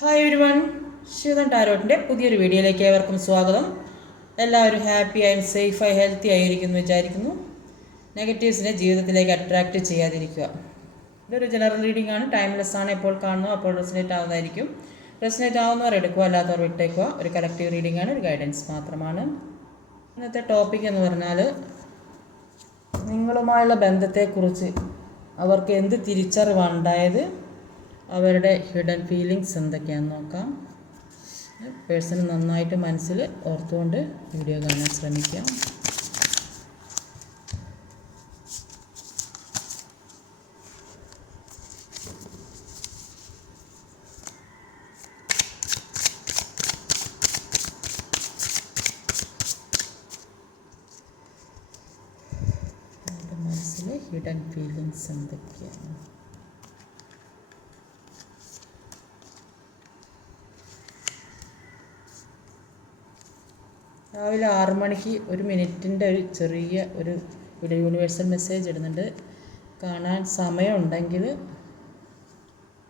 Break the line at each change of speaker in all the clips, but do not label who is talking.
Hi ഒരു one Shivan ടാരോട്ടിന്റെ പുതിയൊരു വീഡിയോയിലേക്ക് ഏവർക്കും സ്വാഗതം. എല്ലാവരും ഹാപ്പി ഹാപ്പിയായും സേഫായി ഹെൽത്തി ആയിരിക്കുന്നു വിചാരിക്കുന്നു. നെഗറ്റീവ്സിനെ ജീവിതത്തിലേക്ക് അട്രാക്റ്റ് ചെയ്യാതിരിക്കുക. ഇതൊരു ജനറൽ റീഡിംഗ് ആണ്. ടൈംലെസ് ആണ് എപ്പോൾ കാണുന്നു അപ്പോൾ റെസിനേറ്റ് ആവുന്നതായിരിക്കും. റെസിനേറ്റ് ആവുന്നവർ എടുക്കുക അല്ലാത്തവർ വിട്ടേക്കുക. ഒരു കളക്റ്റീവ് റീഡിംഗ് ആണ് ഒരു ഗൈഡൻസ് മാത്രമാണ്. ഇന്നത്തെ ടോപ്പിക് എന്ന് പറഞ്ഞാൽ നിങ്ങളുമായുള്ള ബന്ധത്തെക്കുറിച്ച് അവർക്ക് എന്ത് തിരിച്ചറിവാണ് ഉണ്ടായത്? അവരുടെ ഹിഡൻ ഫീലിങ്സ് എന്തൊക്കെയാണെന്ന് നോക്കാം. പേഴ്സൺ നന്നായിട്ട് മനസ്സിൽ ഓർത്തുകൊണ്ട് വീഡിയോ കാണാൻ ശ്രമിക്കാം അവരുടെ മനസ്സിൽ ഹിഡൻ ഫീലിങ്സ് എന്തൊക്കെയാണ് രാവിലെ ആറ് മണിക്ക് ഒരു മിനിറ്റിന്റെ ഒരു ചെറിയ ഒരു ഇവിടെ യൂണിവേഴ്സൽ മെസ്സേജ് ഇടുന്നുണ്ട്. കാണാൻ സമയമുണ്ടെങ്കിൽ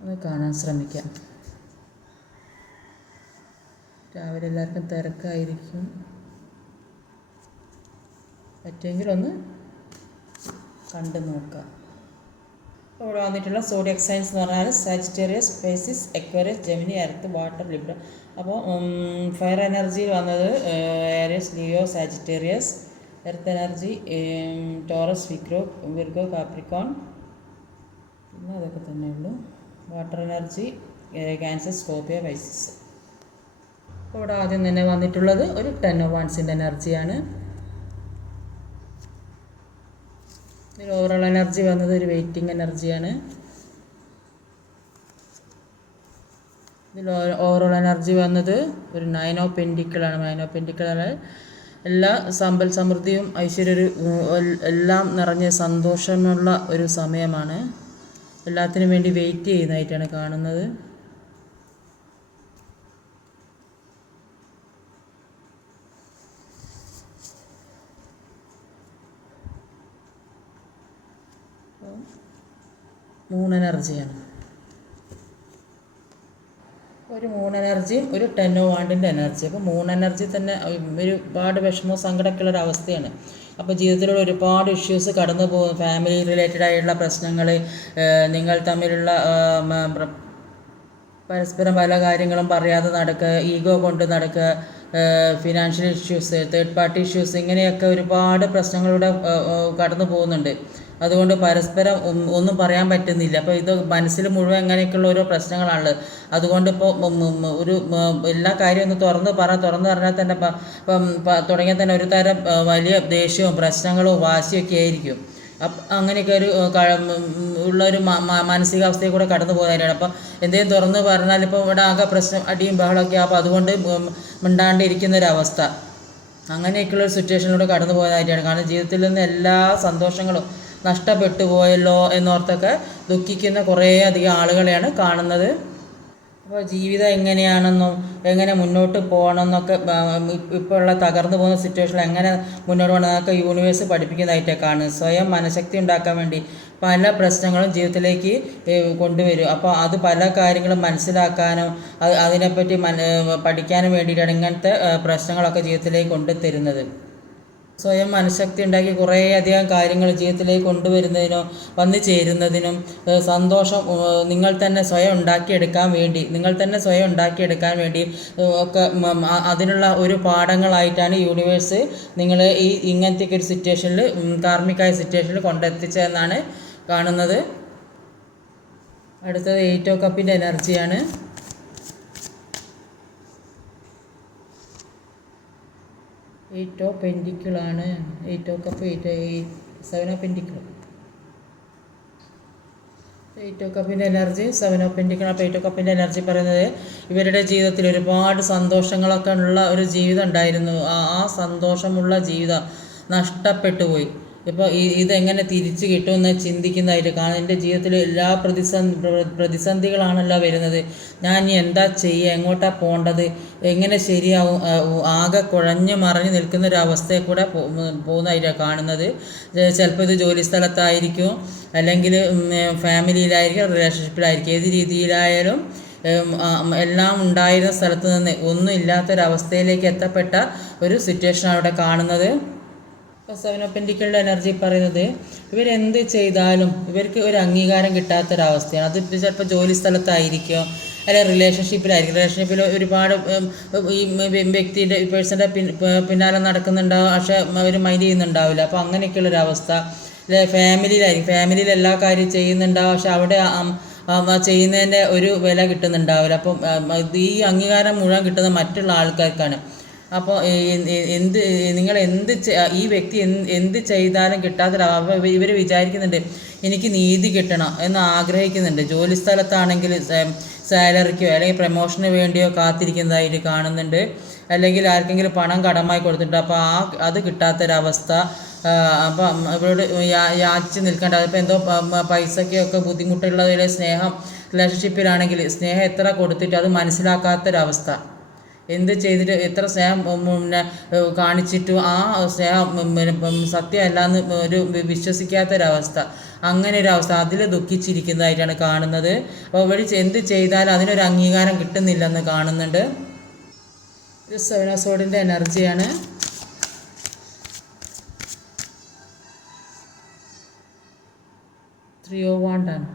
ഒന്ന് കാണാൻ ശ്രമിക്കാം. രാവിലെ എല്ലാവർക്കും തിരക്കായിരിക്കും. പറ്റുമെങ്കിൽ ഒന്ന് കണ്ടു നോക്കാം. ഇവിടെ വന്നിട്ടുള്ള സോഡിയക് സയൻസ് എന്ന് പറഞ്ഞാൽ Sagittarius സ്പേസിസ് Aquarius Gemini earth water Libra അപ്പോൾ ഫയർ എനർജി വന്നത് Aries Leo Sagittarius earth energy Taurus വിക്രോ Virgo Capricorn പിന്നെ അതൊക്കെ തന്നെ ഉള്ളൂ. Water energy Cancer Scorpio Pisces അപ്പോൾ ഇവിടെ ആദ്യം തന്നെ വന്നിട്ടുള്ളത് ഒരു ടെൻ ഓ വൺസിന്റെ എനർജിയാണ് ഇതിൽ ഓവറോൾ എനർജി വന്നത് ഒരു വെയിറ്റിംഗ് എനർജിയാണ് ഇതിൽ ഓവറോൾ എനർജി വന്നത് ഒരു നയൻ ഓഫ് പെൻഡിക്കിളാണ് നയൻ ഓഫ് പെൻഡിക്കിൾ എല്ലാ സമ്പൽ സമൃദ്ധിയും ഐശ്വര്യ എല്ലാം നിറഞ്ഞ സന്തോഷമുള്ള ഒരു സമയമാണ്. എല്ലാത്തിനും വേണ്ടി വെയിറ്റ് ചെയ്യുന്നതായിട്ടാണ് കാണുന്നത്. മൂൺ എനർജിയാണ്. ഒരു മൂൺ എനർജിയും ഒരു ടെന്നോ വാണ്ടിന്റെ എനർജി. അപ്പോൾ മൂൺ എനർജി തന്നെ ഒരുപാട് വിഷമവും സങ്കടമൊക്കെയുള്ള ഒരു അവസ്ഥയാണ്. അപ്പോൾ ജീവിതത്തിലൂടെ ഒരുപാട് ഇഷ്യൂസ് കടന്നു പോകും ഫാമിലി റിലേറ്റഡ് ആയിട്ടുള്ള പ്രശ്നങ്ങൾ നിങ്ങൾ തമ്മിലുള്ള പരസ്പരം പല കാര്യങ്ങളും പറയാതെ നടക്കുക ഈഗോ കൊണ്ട് നടക്കുക financial issues third party issues ഇങ്ങനെയൊക്കെ ഒരുപാട് പ്രശ്നങ്ങളിലൂടെ കടന്നു പോകുന്നുണ്ട്. അതുകൊണ്ട് പരസ്പരം ഒന്നും പറയാൻ പറ്റുന്നില്ല. അപ്പോൾ ഇത് മനസ്സിൽ മുഴുവൻ അങ്ങനെയൊക്കെയുള്ള ഓരോ പ്രശ്നങ്ങളാണ് അതുകൊണ്ട് ഇപ്പോൾ ഒരു എല്ലാ കാര്യവും ഒന്ന് തുറന്ന് പറ തുറന്ന് പറഞ്ഞാൽ തന്നെ തുടങ്ങിയാൽ തന്നെ ഒരു തരം വലിയ ദേഷ്യവും പ്രശ്നങ്ങളും വാശിയൊക്കെ ആയിരിക്കും. അങ്ങനെയൊക്കെ ഒരു ഉള്ള ഒരു മാനസികാവസ്ഥയിൽ കൂടെ കടന്നു പോകാനാണ് അപ്പം എന്തെങ്കിലും തുറന്ന് പറഞ്ഞാൽ ഇപ്പോൾ ഇവിടെ ആകെ പ്രശ്നം അടിയും ബഹളമൊക്കെ അപ്പോൾ അതുകൊണ്ട് മിണ്ടാണ്ടിരിക്കുന്ന ഒരവസ്ഥ അങ്ങനെയൊക്കെയുള്ള ഒരു സിറ്റുവേഷനിലൂടെ കടന്നു പോകാനായിട്ടാണ്. കാരണം ജീവിതത്തിൽ നിന്ന് എല്ലാ സന്തോഷങ്ങളും നഷ്ടപ്പെട്ടു പോയല്ലോ എന്നോർത്തൊക്കെ ദുഃഖിക്കുന്ന കുറേ അധികം ആളുകളെയാണ് കാണുന്നത്. അപ്പോൾ ജീവിതം എങ്ങനെയാണെന്നും എങ്ങനെ മുന്നോട്ട് പോകണമെന്നൊക്കെ ഇപ്പോൾ ഉള്ള തകർന്നു പോകുന്ന സിറ്റുവേഷനിൽ എങ്ങനെ മുന്നോട്ട് പോകണം എന്നൊക്കെ യൂണിവേഴ്സ് പഠിപ്പിക്കുന്നതായിട്ടൊക്കെ കാണുന്നത്. സ്വയം മനഃശക്തി ഉണ്ടാക്കാൻ വേണ്ടി പല പ്രശ്നങ്ങളും ജീവിതത്തിലേക്ക് കൊണ്ടുവരും. അപ്പോൾ അത് പല കാര്യങ്ങളും മനസ്സിലാക്കാനും അതിനെപ്പറ്റി പഠിക്കാനും വേണ്ടിയിട്ടാണ് ഇങ്ങനത്തെ പ്രശ്നങ്ങളൊക്കെ ജീവിതത്തിലേക്ക് കൊണ്ടുതരുന്നത് സ്വയം മനഃശക്തി ഉണ്ടാക്കി കുറേയധികം കാര്യങ്ങൾ ജീവിതത്തിലേക്ക് കൊണ്ടുവരുന്നതിനോ വന്നു ചേരുന്നതിനും സന്തോഷം നിങ്ങൾ തന്നെ സ്വയം ഉണ്ടാക്കിയെടുക്കാൻ വേണ്ടി നിങ്ങൾ തന്നെ സ്വയം ഉണ്ടാക്കിയെടുക്കാൻ വേണ്ടി ഒക്കെ അതിനുള്ള ഒരു പാഠങ്ങളായിട്ടാണ് യൂണിവേഴ്സ് നിങ്ങൾ ഈ ഇങ്ങനത്തെ ഒരു സിറ്റുവേഷനിൽ കാർമ്മികമായ സിറ്റുവേഷനിൽ കൊണ്ടെത്തിച്ചതെന്നാണ് കാണുന്നത്. അടുത്തത് എയ്റ്റ് കപ്പിന്റെ എനർജിയാണ്. Eight of പെൻഡിക്കിളാണ് eight of cup eight seven of pentacle eight of കപ്പിന്റെ എനർജി സെവൻ ഓഫ് പെൻഡിക്കിൾ അപ്പോൾ എയ്റ്റ് ഓഫ് കപ്പിന്റെ എനർജി പറയുന്നത് ഇവരുടെ ജീവിതത്തിൽ ഒരുപാട് സന്തോഷങ്ങളൊക്കെ ഉള്ള ഒരു ജീവിതം ഉണ്ടായിരുന്നു. ആ സന്തോഷമുള്ള ജീവിതം നഷ്ടപ്പെട്ടു പോയി. ഇപ്പോൾ ഇതെങ്ങനെ തിരിച്ചു കിട്ടുമെന്ന് ചിന്തിക്കുന്നതായിട്ട് കാരണം എന്റെ ജീവിതത്തിലെ എല്ലാ പ്രതിസന്ധി പ്രതിസന്ധികളാണല്ലോ വരുന്നത്. ഞാൻ ഇനി എന്താ ചെയ്യുക? എങ്ങോട്ടാണ് പോകേണ്ടത്? എങ്ങനെ ശരിയാവും? ആകെ കുഴഞ്ഞു മറിഞ്ഞു നിൽക്കുന്ന ഒരു അവസ്ഥയെ കൂടെ പോകുന്നതായിട്ടാണ് കാണുന്നത്. ചിലപ്പോൾ ഇത് ജോലി സ്ഥലത്തായിരിക്കും അല്ലെങ്കിൽ ഫാമിലിയിലായിരിക്കും റിലേഷൻഷിപ്പിലായിരിക്കും. ഏത് രീതിയിലായാലും എല്ലാം ഉണ്ടായിരുന്ന സ്ഥലത്ത് നിന്ന് ഒന്നും ഇല്ലാത്തൊരവസ്ഥയിലേക്ക് എത്തപ്പെട്ട ഒരു സിറ്റുവേഷനാണ് അവിടെ കാണുന്നത്. സെവനോപ്പന്റിക്കളുടെ എനർജി പറയുന്നത് ഇവരെന്ത് ചെയ്താലും ഇവർക്ക് ഒരു അംഗീകാരം കിട്ടാത്തൊരവസ്ഥയാണ്. അത് ചിലപ്പോൾ ജോലി സ്ഥലത്തായിരിക്കും അല്ലെങ്കിൽ റിലേഷൻഷിപ്പിലായിരിക്കും റിലേഷൻഷിപ്പിൽ ഒരുപാട് ഈ വ്യക്തിയുടെ പേഴ്സന്റെ പിന്നാലെ നടക്കുന്നുണ്ടാവും പക്ഷേ അവർ മൈൻഡ് ചെയ്യുന്നുണ്ടാവില്ല. അപ്പോൾ അങ്ങനെയൊക്കെയുള്ളൊരവസ്ഥ. അല്ലെ ഫാമിലിയിലായിരിക്കും ഫാമിലിയിൽ എല്ലാ കാര്യവും ചെയ്യുന്നുണ്ടാവും പക്ഷെ അവിടെ ചെയ്യുന്നതിന്റെ ഒരു വില കിട്ടുന്നുണ്ടാവില്ല. അപ്പം ഈ അംഗീകാരം മുഴുവൻ കിട്ടുന്നത് മറ്റുള്ള ആൾക്കാർക്കാണ്. അപ്പോൾ എന്ത് നിങ്ങൾ എന്ത് ഈ വ്യക്തി എന്ത് ചെയ്താലും കിട്ടാത്തൊരവ ഇവർ വിചാരിക്കുന്നുണ്ട് എനിക്ക് നീതി കിട്ടണം എന്ന് ആഗ്രഹിക്കുന്നുണ്ട്. ജോലി സ്ഥലത്താണെങ്കിൽ സാലറിക്കോ അല്ലെങ്കിൽ പ്രമോഷന് വേണ്ടിയോ കാത്തിരിക്കുന്നതായിട്ട് കാണുന്നുണ്ട്. അല്ലെങ്കിൽ ആർക്കെങ്കിലും പണം കടമായി കൊടുത്തിട്ട് അപ്പോൾ ആ അത് കിട്ടാത്തൊരവസ്ഥ അപ്പം ഇവരോട് യാ- യാചിച്ച് നിൽക്കേണ്ട അതിപ്പോൾ എന്തോ പൈസയ്ക്കൊക്കെ ബുദ്ധിമുട്ടുള്ളതിലെ സ്നേഹം റിലേഷൻഷിപ്പിലാണെങ്കിൽ സ്നേഹം എത്ര കൊടുത്തിട്ട് അത് മനസ്സിലാക്കാത്തൊരവസ്ഥ. എന്ത് ചെയ്തിട്ട് എത്ര സ്നേഹം പിന്നെ കാണിച്ചിട്ടും ആ സ്നേഹം സത്യമല്ല എന്ന് ഒരു വിശ്വസിക്കാത്തൊരവസ്ഥ അങ്ങനെ ഒരു അവസ്ഥ അതിൽ ദുഃഖിച്ചിരിക്കുന്നതായിട്ടാണ് കാണുന്നത്. അപ്പോൾ ഇവർ എന്ത് ചെയ്താലും അതിനൊരു അംഗീകാരം കിട്ടുന്നില്ലെന്ന് കാണുന്നുണ്ട്. ഇത് എനർജിയാണ്. എനർജിയാണ് ഓ വാണ്ടാണ്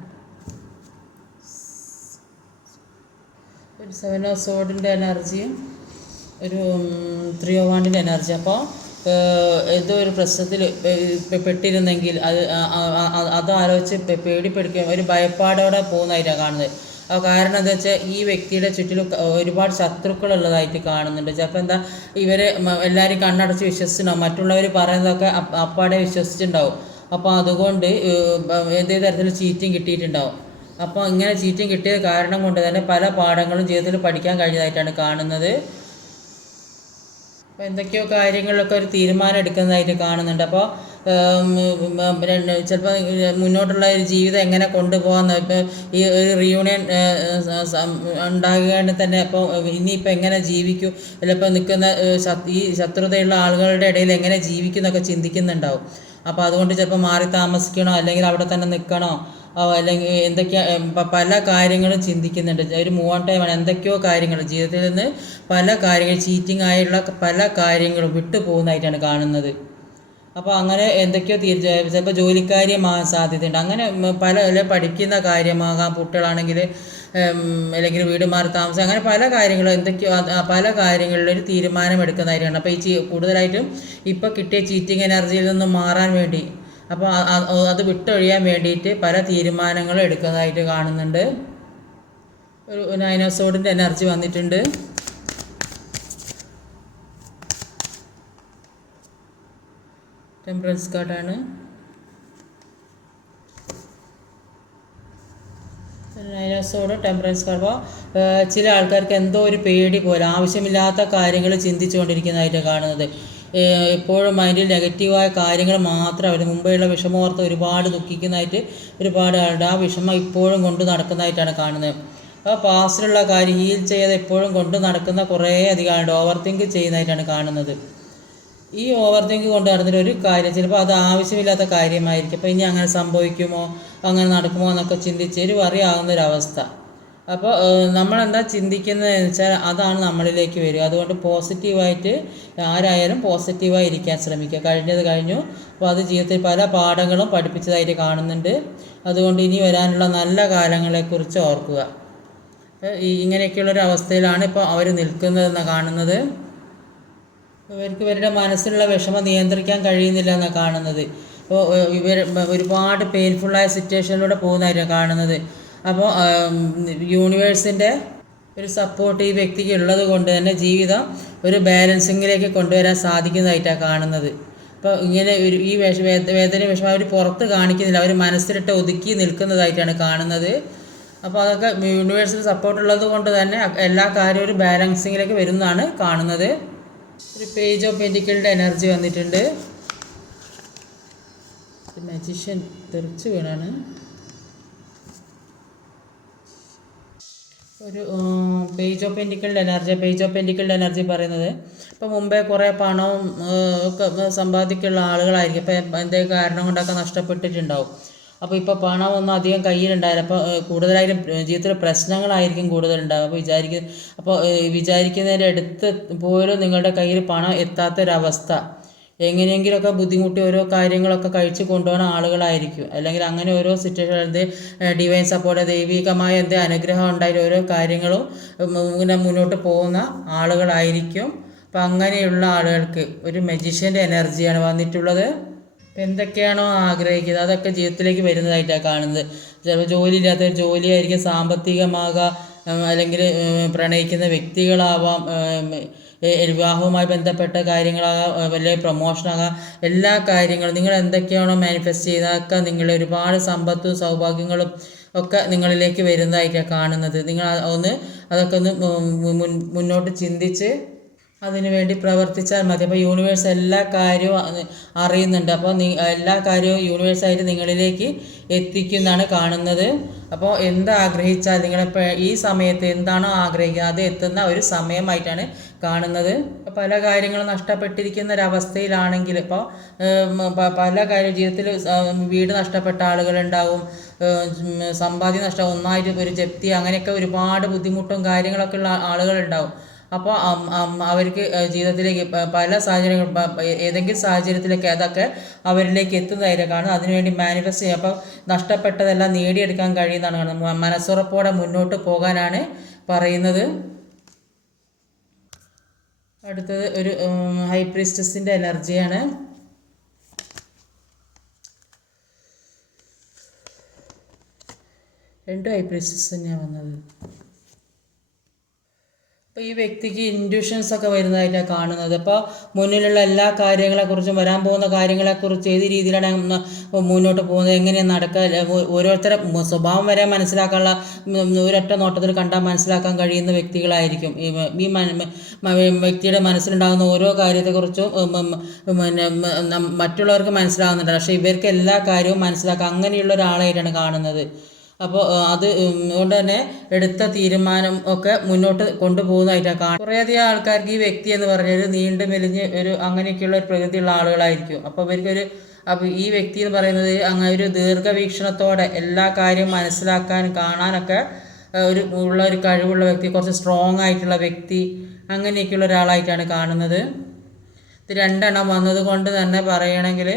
സെവൻ ഓഫ് സോഡിന്റെ എനർജിയും ഒരു ത്രീ ഓ വാണ്ടിന്റെ എനർജി. അപ്പോൾ ഏതോ ഒരു പ്രശ്നത്തിൽ പെട്ടിരുന്നെങ്കിൽ അത് അത് ആലോചിച്ച് പേടിപ്പെടുക്കുക ഒരു ഭയപ്പാടോടെ പോകുന്നതായിട്ടാണ് കാണുന്നത്. കാരണം എന്താ വെച്ചാൽ ഈ വ്യക്തിയുടെ ചുറ്റിലും ഒരുപാട് ശത്രുക്കളുള്ളതായിട്ട് കാണുന്നുണ്ട്. ചിലപ്പോൾ എന്താ ഇവരെ എല്ലാവരും കണ്ണടച്ച് വിശ്വസിച്ചിട്ടുണ്ടാവും. മറ്റുള്ളവർ പറയുന്നതൊക്കെ അപ്പ- അപ്പാടെ വിശ്വസിച്ചിട്ടുണ്ടാവും. അപ്പോൾ അതുകൊണ്ട് ഏതേ തരത്തിൽ ചീറ്റിങ് കിട്ടിയിട്ടുണ്ടാവും. അപ്പോൾ ഇങ്ങനെ ചീറ്റിങ് കിട്ടിയ കാരണം കൊണ്ട് തന്നെ പല പാഠങ്ങളും ജീവിതത്തിൽ പഠിക്കാൻ കഴിഞ്ഞതായിട്ടാണ് കാണുന്നത്. അപ്പോൾ എന്തൊക്കെയോ കാര്യങ്ങളിലൊക്കെ ഒരു തീരുമാനം എടുക്കുന്നതായിട്ട് കാണുന്നുണ്ട്. അപ്പോൾ ചിലപ്പോൾ മുന്നോട്ടുള്ള ഒരു ജീവിതം എങ്ങനെ കൊണ്ടുപോകാന്ന് ഇപ്പോൾ ഈ ഒരു റിയൂണിയൻ ഉണ്ടാകുകയാണെങ്കിൽ തന്നെ അപ്പോൾ ഇനിയിപ്പോൾ എങ്ങനെ ജീവിക്കും? ചിലപ്പോൾ നിൽക്കുന്ന ഈ ശത്രുതയുള്ള ആളുകളുടെ ഇടയിൽ എങ്ങനെ ജീവിക്കും എന്നൊക്കെ ചിന്തിക്കുന്നുണ്ടാവും. അപ്പോൾ അതുകൊണ്ട് ചിലപ്പോൾ മാറി താമസിക്കണോ? അല്ലെങ്കിൽ അവിടെ തന്നെ നിൽക്കണോ? അല്ലെങ്കിൽ എന്തൊക്കെയാ പല കാര്യങ്ങളും ചിന്തിക്കുന്നുണ്ട്. ഒരു മൂവ് ഓൺ ടൈമാണ് എന്തൊക്കെയോ കാര്യങ്ങൾ. ജീവിതത്തിൽ നിന്ന് പല കാര്യങ്ങൾ ചീറ്റിംഗ് ആയുള്ള പല കാര്യങ്ങളും വിട്ടു പോകുന്നതായിട്ടാണ് കാണുന്നത്. അപ്പോൾ അങ്ങനെ എന്തൊക്കെയോ തീർച്ച ചിലപ്പോൾ ജോലിക്കാര്യമാകാൻ സാധ്യതയുണ്ട്. അങ്ങനെ പല അല്ലെ പഠിക്കുന്ന കാര്യമാകാം കുട്ടികളാണെങ്കിൽ അല്ലെങ്കിൽ വീട് മാറി താമസം അങ്ങനെ പല കാര്യങ്ങളും എന്തൊക്കെയോ പല കാര്യങ്ങളിലൊരു തീരുമാനം എടുക്കുന്നതായിട്ടാണ് അപ്പോൾ ഈ കൂടുതലായിട്ടും ഇപ്പോൾ കിട്ടിയ ചീറ്റിംഗ് എനർജിയിൽ നിന്നും മാറാൻ വേണ്ടി അപ്പോൾ അത് വിട്ടൊഴിയാൻ വേണ്ടിയിട്ട് പല തീരുമാനങ്ങളും എടുക്കുന്നതായിട്ട് കാണുന്നുണ്ട്. ഒരു നൈനോസോഡിന്റെ എനർജി വന്നിട്ടുണ്ട്. ടെമ്പറൻസ് കാർഡാണ്. നൈനോസോഡ് ടെമ്പറൻസ് കാർഡോ. ചില ആൾക്കാർക്ക് എന്തോ ഒരു പേടി പോലെ ആവശ്യമില്ലാത്ത കാര്യങ്ങൾ ചിന്തിച്ചുകൊണ്ടിരിക്കുന്നതായിട്ട് കാണുന്നത്. എപ്പോഴും മൈൻഡിൽ നെഗറ്റീവായ കാര്യങ്ങൾ മാത്രം അവർ മുമ്പെയുള്ള വിഷമോർത്ത് ഒരുപാട് ദുഃഖിക്കുന്നതായിട്ട് ഒരുപാട് ആളുണ്ട്. ആ വിഷമം ഇപ്പോഴും കൊണ്ട് നടക്കുന്നതായിട്ടാണ് കാണുന്നത്. അപ്പോൾ പാസ്റ്റിലുള്ള കാര്യം ഹീൽ ചെയ്യാതെ എപ്പോഴും കൊണ്ട് നടക്കുന്ന കുറേ അധികം ആളുണ്ട്. ഓവർ തിങ്ക് ചെയ്യുന്നതായിട്ടാണ് കാണുന്നത്. ഈ ഓവർ തിങ്ക് കൊണ്ട് നടന്നിട്ട് ഒരു കാര്യം ചിലപ്പോൾ അത് ആവശ്യമില്ലാത്ത കാര്യമായിരിക്കും. അപ്പോൾ ഇനി അങ്ങനെ സംഭവിക്കുമോ? അങ്ങനെ നടക്കുമോ എന്നൊക്കെ ചിന്തിച്ച് ഒരു അറിയാവുന്ന ഒരവസ്ഥ. അപ്പോൾ നമ്മളെന്താ ചിന്തിക്കുന്നതെന്ന് വെച്ചാൽ അതാണ് നമ്മളിലേക്ക് വരിക. അതുകൊണ്ട് പോസിറ്റീവായിട്ട് ആരായാലും പോസിറ്റീവായി ഇരിക്കാൻ ശ്രമിക്കുക. കഴിഞ്ഞത് കഴിഞ്ഞു. അപ്പോൾ അത് ജീവിതത്തിൽ പല പാഠങ്ങളും പഠിപ്പിച്ചതായിട്ട് കാണുന്നുണ്ട്. അതുകൊണ്ട് ഇനി വരാനുള്ള നല്ല കാലങ്ങളെക്കുറിച്ച് ഓർക്കുക. ഇങ്ങനെയൊക്കെയുള്ളൊരു അവസ്ഥയിലാണ് ഇപ്പോൾ അവർ നിൽക്കുന്നതെന്ന് കാണുന്നത്. ഇവർക്ക് ഇവരുടെ മനസ്സിലുള്ള വിഷമം നിയന്ത്രിക്കാൻ കഴിയുന്നില്ല എന്ന് കാണുന്നത്. ഇപ്പോൾ ഇവർ ഒരുപാട് പെയിൻഫുള്ളായ സിറ്റുവേഷനിലൂടെ പോകുന്നതായിട്ടാണ് കാണുന്നത്. അപ്പോൾ യൂണിവേഴ്സിന്റെ ഒരു സപ്പോർട്ട് ഈ വ്യക്തിക്ക് ഉള്ളത് കൊണ്ട് തന്നെ ജീവിതം ഒരു ബാലൻസിങ്ങിലേക്ക് കൊണ്ടുവരാൻ സാധിക്കുന്നതായിട്ടാണ് കാണുന്നത്. അപ്പോൾ ഇങ്ങനെ ഒരു ഈ വിഷ വേദ- വേദന വിഷമം അവർ പുറത്ത് കാണിക്കുന്നില്ല. അവർ മനസ്സിലിട്ട് ഒതുക്കി നിൽക്കുന്നതായിട്ടാണ് കാണുന്നത്. അപ്പോൾ അതൊക്കെ യൂണിവേഴ്സിൽ സപ്പോർട്ട് ഉള്ളത് കൊണ്ട് തന്നെ എല്ലാ കാര്യവും ഒരു ബാലൻസിങ്ങിലേക്ക് വരുന്നതാണ് കാണുന്നത്. ഒരു പേജ് ഓഫ് പെന്റിക്കിളുടെ എനർജി വന്നിട്ടുണ്ട്. മജിഷ്യൻ തെറിച്ച് വീണാണ്. ഒരു പേജ് ഓഫ് പെന്റിക്കിളുടെ എനർജി പേജ് ഓഫ് പെന്റിക്കിളുടെ എനർജി പറയുന്നത്. ഇപ്പോൾ മുമ്പേ കുറേ പണവും ഒക്കെ സമ്പാദിക്കുള്ള ആളുകളായിരിക്കും. ഇപ്പോൾ എന്തെങ്കിലും കാരണം കൊണ്ടൊക്കെ നഷ്ടപ്പെട്ടിട്ടുണ്ടാവും. അപ്പോൾ ഇപ്പോൾ പണമൊന്നും അധികം കയ്യിലുണ്ടായില്ല അപ്പോൾ കൂടുതലായാലും ജീവിതത്തിൽ പ്രശ്നങ്ങളായിരിക്കും കൂടുതലുണ്ടാകുക അപ്പോൾ വിചാരിക്കുന്ന അപ്പോൾ വിചാരിക്കുന്നതിന്റെ അടുത്ത് പോലും നിങ്ങളുടെ കയ്യിൽ പണം എത്താത്തൊരവസ്ഥ. എങ്ങനെയെങ്കിലുമൊക്കെ ബുദ്ധിമുട്ടി ഓരോ കാര്യങ്ങളൊക്കെ കഴിച്ച് കൊണ്ടുപോകുന്ന ആളുകളായിരിക്കും. അല്ലെങ്കിൽ അങ്ങനെ ഓരോ സിറ്റുവേഷൻ എന്ത് ഡിവൈൻ സപ്പോർട്ട് ദൈവികമായ എന്ത് അനുഗ്രഹം ഉണ്ടായിട്ട് ഓരോ കാര്യങ്ങളും ഇങ്ങനെ മുന്നോട്ട് പോകുന്ന ആളുകളായിരിക്കും. അപ്പം അങ്ങനെയുള്ള ആളുകൾക്ക് ഒരു മെജീഷ്യന്റെ എനർജിയാണ് വന്നിട്ടുള്ളത്. എന്തൊക്കെയാണോ ആഗ്രഹിക്കുന്നത്? അതൊക്കെ ജീവിതത്തിലേക്ക് വരുന്നതായിട്ടാണ് കാണുന്നത്. ചിലപ്പോൾ ജോലി ഇല്ലാത്ത ജോലിയായിരിക്കും സാമ്പത്തികമാകാം അല്ലെങ്കിൽ പ്രണയിക്കുന്ന വ്യക്തികളാവാം വിവാഹവുമായി ബന്ധപ്പെട്ട കാര്യങ്ങളാകാം വലിയ പ്രൊമോഷനാകാം എല്ലാ കാര്യങ്ങളും നിങ്ങൾ എന്തൊക്കെയാണോ മാനിഫെസ്റ്റ് ചെയ്തതൊക്കെ നിങ്ങളുടെ ഒരുപാട് സമ്പത്തും സൗഭാഗ്യങ്ങളും ഒക്കെ നിങ്ങളിലേക്ക് വരുന്നതായിരിക്കാം കാണുന്നത്. നിങ്ങൾ ഒന്ന് അതൊക്കെ ഒന്ന് മുന്നോട്ട് ചിന്തിച്ച് അതിനുവേണ്ടി പ്രവർത്തിച്ചാൽ മതി. അപ്പോൾ യൂണിവേഴ്സ് എല്ലാ കാര്യവും അറിയുന്നുണ്ട്. അപ്പോൾ എല്ലാ കാര്യവും യൂണിവേഴ്സായിട്ട് നിങ്ങളിലേക്ക് എത്തിക്കുന്നതാണ് കാണുന്നത്. അപ്പോൾ എന്താഗ്രഹിച്ചാൽ നിങ്ങളിപ്പോൾ ഈ സമയത്ത് എന്താണോ ആഗ്രഹിക്കുക അത് എത്തുന്ന ഒരു സമയമായിട്ടാണ് കാണുന്നത്. പല കാര്യങ്ങളും നഷ്ടപ്പെട്ടിരിക്കുന്ന ഒരവസ്ഥയിലാണെങ്കിൽ ഇപ്പോൾ പല കാര്യ ജീവിതത്തിൽ വീട് നഷ്ടപ്പെട്ട ആളുകളുണ്ടാവും സമ്പാദ്യം നഷ്ടം ഒന്നായിട്ട് ഒരു ജപ്തി അങ്ങനെയൊക്കെ ഒരുപാട് ബുദ്ധിമുട്ടും കാര്യങ്ങളൊക്കെ ഉള്ള ആളുകളുണ്ടാവും. അപ്പോൾ അവർക്ക് ജീവിതത്തിലേക്ക് പല സാഹചര്യങ്ങൾ ഏതെങ്കിലും സാഹചര്യത്തിലൊക്കെ അതൊക്കെ അവരിലേക്ക് എത്തുന്നതായിരിക്കും. കാരണം അതിനുവേണ്ടി മാനിഫെസ്റ്റ് ചെയ്യുക അപ്പോൾ നഷ്ടപ്പെട്ടതെല്ലാം നേടിയെടുക്കാൻ കഴിയുന്നതാണ്. കാരണം മനസ്സുറപ്പോടെ മുന്നോട്ട് പോകാനാണ് പറയുന്നത്. അടുത്തത് ഒരു ഹൈ പ്രിസ്റ്റസിന്റെ എനർജിയാണ്. രണ്ട് ഹൈ പ്രിസ്റ്റസ് തന്നെയാണ് വന്നത്. അപ്പോൾ ഈ വ്യക്തിക്ക് ഇൻഡ്യൂഷൻസ് ഒക്കെ വരുന്നതായിട്ടാണ് കാണുന്നത്. അപ്പോൾ മുന്നിലുള്ള എല്ലാ കാര്യങ്ങളെക്കുറിച്ചും വരാൻ പോകുന്ന കാര്യങ്ങളെക്കുറിച്ച് ഏത് രീതിയിലാണ് മുന്നോട്ട് പോകുന്നത്? എങ്ങനെയാണ് നടക്കുക ഓരോരുത്തരെ സ്വഭാവം വരെ മനസ്സിലാക്കാനുള്ള ഒരൊറ്റ നോട്ടത്തിൽ കണ്ടാൽ മനസ്സിലാക്കാൻ കഴിയുന്ന വ്യക്തികളായിരിക്കും. ഈ വ്യക്തിയുടെ മനസ്സിലുണ്ടാകുന്ന ഓരോ കാര്യത്തെക്കുറിച്ചും പിന്നെ മറ്റുള്ളവർക്ക് മനസ്സിലാകുന്നുണ്ട്. പക്ഷേ ഇവർക്ക് എല്ലാ കാര്യവും മനസ്സിലാക്കുക അങ്ങനെയുള്ള ഒരാളായിട്ടാണ് കാണുന്നത്. അപ്പോൾ അത് അതുകൊണ്ട് തന്നെ എടുത്ത തീരുമാനം ഒക്കെ മുന്നോട്ട് കൊണ്ടുപോകുന്നതായിട്ടാണ് കാണും കുറേയധികം ആൾക്കാർക്ക് ഈ വ്യക്തി എന്ന് പറഞ്ഞാൽ നീണ്ടു മെലിഞ്ഞ് ഒരു അങ്ങനെയൊക്കെയുള്ള ഒരു പ്രകൃതിയുള്ള ആളുകളായിരിക്കും. അപ്പോൾ ഇവർക്കൊരു അപ്പോൾ ഈ വ്യക്തി എന്ന് പറയുന്നത് അങ്ങനെ ഒരു ദീർഘവീക്ഷണത്തോടെ എല്ലാ കാര്യവും മനസ്സിലാക്കാൻ കാണാനൊക്കെ ഒരു ഉള്ള ഒരു കഴിവുള്ള വ്യക്തി കുറച്ച് സ്ട്രോങ് ആയിട്ടുള്ള വ്യക്തി അങ്ങനെയൊക്കെയുള്ള ഒരാളായിട്ടാണ് കാണുന്നത്. ഇത് രണ്ടെണ്ണം വന്നത് കൊണ്ട് തന്നെ പറയണമെങ്കിൽ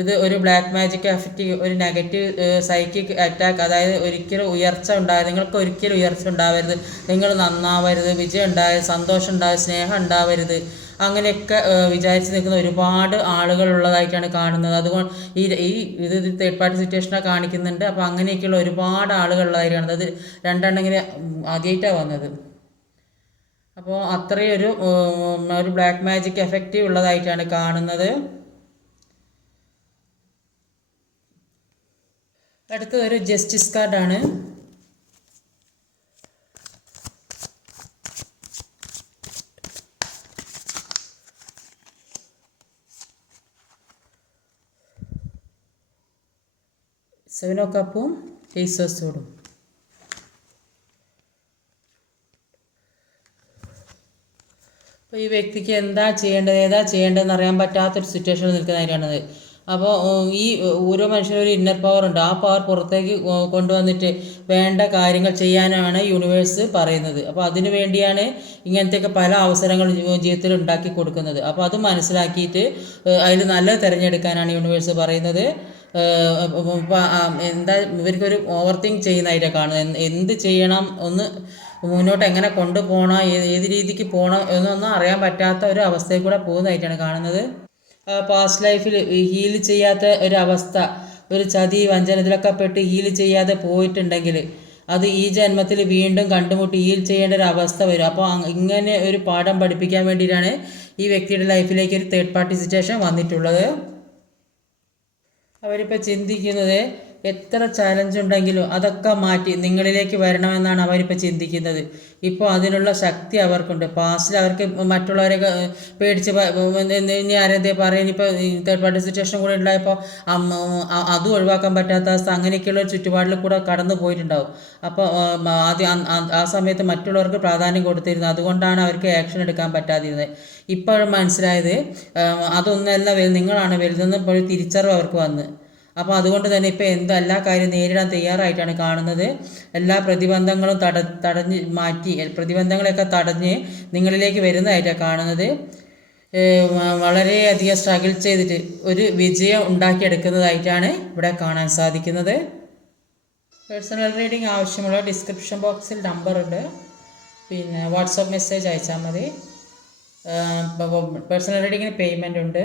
ഇത് ഒരു ബ്ലാക്ക് മാജിക് എഫക്റ്റ് ഒരു നെഗറ്റീവ് സൈക്കിക് അറ്റാക്ക് അതായത് ഒരിക്കലും ഉയർച്ച ഉണ്ടായത് നിങ്ങൾക്ക് ഒരിക്കലും ഉയർച്ച ഉണ്ടാവരുത്. നിങ്ങൾ നന്നാവരുത്. വിജയം ഉണ്ടാവരുത് സന്തോഷം ഉണ്ടാവരുത് സ്നേഹം ഉണ്ടാവരുത്. അങ്ങനെയൊക്കെ വിചാരിച്ച് നിൽക്കുന്ന ഒരുപാട് ആളുകൾ ഉള്ളതായിട്ടാണ് കാണുന്നത്. അതുകൊണ്ട് ഈ ഈ ഇത് തേർഡ് പാർട്ടി സിറ്റുവേഷനെ കാണിക്കുന്നുണ്ട്. അപ്പോൾ അങ്ങനെയൊക്കെയുള്ള ഒരുപാട് ആളുകളുള്ളതായിട്ടാണ് അത് കാണുന്നത് രണ്ടെണ്ണം ഇങ്ങനെ ആദ്യമായിട്ടാണ് വന്നത്. അപ്പോൾ അത്രയും ഒരു ഒരു ബ്ലാക്ക് മാജിക് എഫക്റ്റ് ഉള്ളതായിട്ടാണ് കാണുന്നത്. അടുത്തത് ഒരു ജസ്റ്റിസ് കാർഡാണ് സെവൻ ഓ കപ്പും ഇടും അപ്പോൾ ഈ വ്യക്തിക്ക് എന്താ ചെയ്യേണ്ടത് ഏതാ ചെയ്യേണ്ടതെന്ന് അറിയാൻ പറ്റാത്തൊരു സിറ്റുവേഷനിൽ നിൽക്കുന്നതായിട്ടാണത് അപ്പോൾ ഈ ഓരോ മനുഷ്യനും ഒരു ഇന്നർ പവർ ഉണ്ട്. ആ പവർ പുറത്തേക്ക് കൊണ്ടുവന്നിട്ട് വേണ്ട കാര്യങ്ങൾ ചെയ്യാനാണ് യൂണിവേഴ്സ് പറയുന്നത്. അപ്പോൾ അതിനു വേണ്ടിയാണ് ഇങ്ങനത്തെയൊക്കെ പല അവസരങ്ങളും ജീവിതത്തിൽ ഉണ്ടാക്കി കൊടുക്കുന്നത്. അപ്പോൾ അത് മനസ്സിലാക്കിയിട്ട് അതിൽ നല്ലത് തിരഞ്ഞെടുക്കാനാണ് യൂണിവേഴ്സ് പറയുന്നത്. എന്താ ഇവർക്കൊരു ഓവർ തിങ്ക് ചെയ്യുന്നതായിട്ടാണ് കാണുന്നത് എന്ത് ചെയ്യണം? ഒന്ന് മുന്നോട്ട് എങ്ങനെ കൊണ്ടുപോകണം ഏത് രീതിക്ക് പോകണം? എന്നൊന്നും അറിയാൻ പറ്റാത്ത ഒരു അവസ്ഥയിൽ കൂടെ പോകുന്നതായിട്ടാണ് കാണുന്നത്. പാസ്റ്റ് ലൈഫിൽ ഹീൽ ചെയ്യാത്ത ഒരവസ്ഥ ഒരു ചതി വഞ്ചന വഞ്ചനത്തിലൊക്കെ പെട്ട് ഹീൽ ചെയ്യാതെ പോയിട്ടുണ്ടെങ്കിൽ അത് ഈ ജന്മത്തിൽ വീണ്ടും കണ്ടുമുട്ടി ഹീൽ ചെയ്യേണ്ട ഒരു അവസ്ഥ വരും. അപ്പോൾ ഇങ്ങനെ ഒരു പാഠം പഠിപ്പിക്കാൻ വേണ്ടിയിട്ടാണ് ഈ വ്യക്തിയുടെ ലൈഫിലേക്ക് ഒരു തേർഡ് പാർട്ടി സിറ്റുവേഷൻ വന്നിട്ടുള്ളത്. അവരിപ്പോൾ ചിന്തിക്കുന്നത് എത്ര ചലഞ്ച് ഉണ്ടെങ്കിലും അതൊക്കെ മാറ്റി നിങ്ങളിലേക്ക് വരണമെന്നാണ് അവരിപ്പോൾ ചിന്തിക്കുന്നത്. ഇപ്പോൾ അതിനുള്ള ശക്തി അവർക്കുണ്ട്. പാസ്റ്റിൽ അവർക്ക് മറ്റുള്ളവരെ പേടിച്ച് ഇനി ആരെന്തേ പറയും? ഇപ്പോൾ തേർഡ് പാർട്ടി സിറ്റുവേഷൻ കൂടെ ഉണ്ടായപ്പോൾ അതും ഒഴിവാക്കാൻ പറ്റാത്ത അവസ്ഥ. അങ്ങനെയൊക്കെയുള്ള ചുറ്റുപാടിൽ കൂടെ കടന്നു പോയിട്ടുണ്ടാവും. അപ്പോൾ ആദ്യം ആ സമയത്ത് മറ്റുള്ളവർക്ക് പ്രാധാന്യം കൊടുത്തിരുന്നത്. അതുകൊണ്ടാണ് അവർക്ക് ആക്ഷൻ എടുക്കാൻ പറ്റാതിരുന്നത്. ഇപ്പോഴും മനസ്സിലായത് അതൊന്നല്ല നിങ്ങളാണ് വലുതെന്ന് ഇപ്പോൾ തിരിച്ചറിവ് അവർക്ക് വന്ന്. അപ്പോൾ അതുകൊണ്ട് തന്നെ ഇപ്പോൾ എന്ത് എല്ലാ കാര്യവും നേരിടാൻ തയ്യാറായിട്ടാണ് കാണുന്നത്. എല്ലാ പ്രതിബന്ധങ്ങളും തട തടഞ്ഞ് മാറ്റി പ്രതിബന്ധങ്ങളെയൊക്കെ തടഞ്ഞ് നിങ്ങളിലേക്ക് വരുന്നതായിട്ടാണ് കാണുന്നത്. വളരെയധികം സ്ട്രഗിൾ ചെയ്തിട്ട് ഒരു വിജയം ഉണ്ടാക്കിയെടുക്കുന്നതായിട്ടാണ് ഇവിടെ കാണാൻ സാധിക്കുന്നത്. പേഴ്സണൽ റീഡിംഗ് ആവശ്യമുള്ള ഡിസ്ക്രിപ്ഷൻ ബോക്സിൽ നമ്പറുണ്ട് പിന്നെ വാട്സപ്പ് മെസ്സേജ് അയച്ചാൽ മതി. പേഴ്സണൽ റീഡിങ്ങിന് പേയ്മെന്റ് ഉണ്ട്.